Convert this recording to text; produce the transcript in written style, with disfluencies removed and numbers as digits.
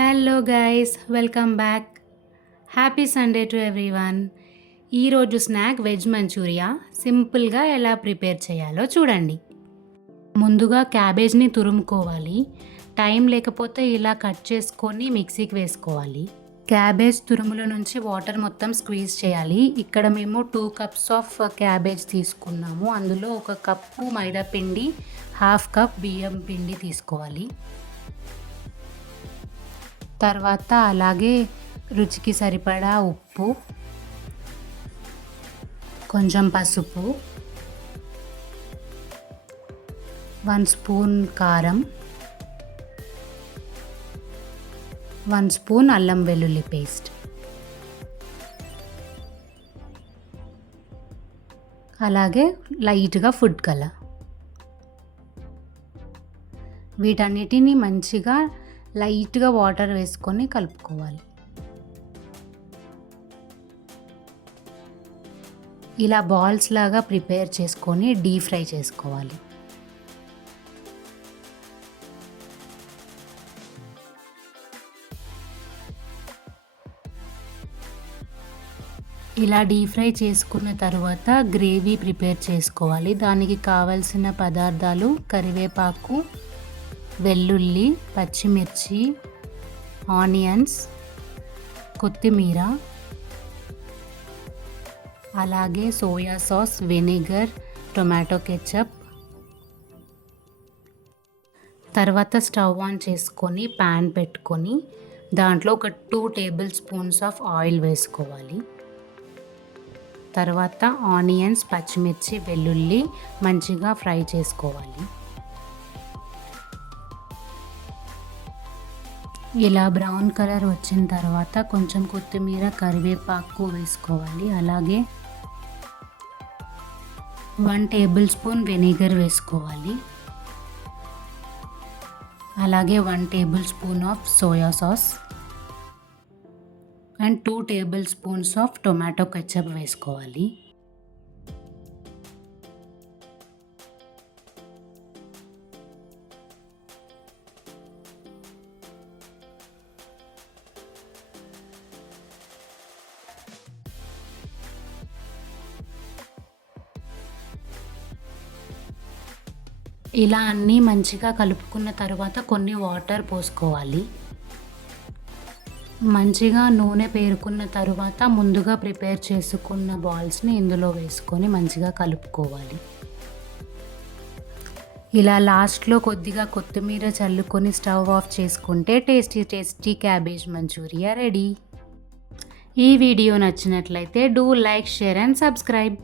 Hello guys, welcome back. Happy Sunday to everyone. ఈరోజు snack veg Manchuria సింపుల్గా ఎలా prepare చేయాలో చూడండి. ముందుగా క్యాబేజ్ని తురుముకోవాలి. టైం లేకపోతే ఇలా కట్ చేసుకొని మిక్సీకి వేసుకోవాలి. క్యాబేజ్ తురుముల నుంచి వాటర్ మొత్తం స్క్వీజ్ చేయాలి. ఇక్కడ మేము 2 కప్స్ ఆఫ్ క్యాబేజ్ తీసుకున్నాము. అందులో 1 కప్పు మైదా పిండి, 1/2 కప్ బియ్యం పిండి తీసుకోవాలి. తర్వాత అలాగే రుచికి సరిపడా ఉప్పు, కొంచెం పసుపు, 1 స్పూన్ కారం, 1 స్పూన్ అల్లం వెల్లుల్లి పేస్ట్, అలాగే లైట్గా ఫుడ్ కలర్. వీటన్నిటిని మంచిగా లైట్గా వాటర్ వేసుకొని కలుపుకోవాలి. ఇలా బాల్స్ లాగా ప్రిపేర్ చేసుకొని డీప్ ఫ్రై చేసుకోవాలి. ఇలా డీప్ ఫ్రై చేసుకున్న తర్వాత గ్రేవీ ప్రిపేర్ చేసుకోవాలి. దానికి కావలసిన పదార్థాలు కరివేపాకు, వెల్లుల్లి, పచ్చిమిర్చి, ఆనియన్స్, కొత్తిమీర, అలాగే soya sauce, vinegar, tomato ketchup. తర్వాత స్టవ్ ఆన్ చేసుకొని ప్యాన్ పెట్టుకొని దాంట్లో ఒక 2 టేబుల్ స్పూన్స్ ఆఫ్ ఆయిల్ వేసుకోవాలి. తర్వాత ఆనియన్స్, పచ్చిమిర్చి, వెల్లుల్లి మంచిగా ఫ్రై చేసుకోవాలి. ఇలా బ్రౌన్ కలర్ వచ్చిన తర్వాత కొంచెం కొత్తిమీర, కరివేపాకు వేసుకోవాలి. అలాగే 1 టేబుల్ స్పూన్ వెనిగర్ వేసుకోవాలి. అలాగే 1 table spoon of soya sauce and 2 table spoons of tomato ketchup వేసుకోవాలి. ఇలా అన్నీ మంచిగా కలుపుకున్న తర్వాత కొన్ని వాటర్ పోసుకోవాలి. మంచిగా నూనె పేరుకున్న తరువాత ముందుగా ప్రిపేర్ చేసుకున్న బాల్స్ని ఇందులో వేసుకొని మంచిగా కలుపుకోవాలి. ఇలా లాస్ట్లో కొద్దిగా కొత్తిమీర చల్లుకొని స్టవ్ ఆఫ్ చేసుకుంటే టేస్టీ క్యాబేజ్ మంచూరియా రెడీ. ఈ వీడియో నచ్చినట్లయితే do like, share and subscribe.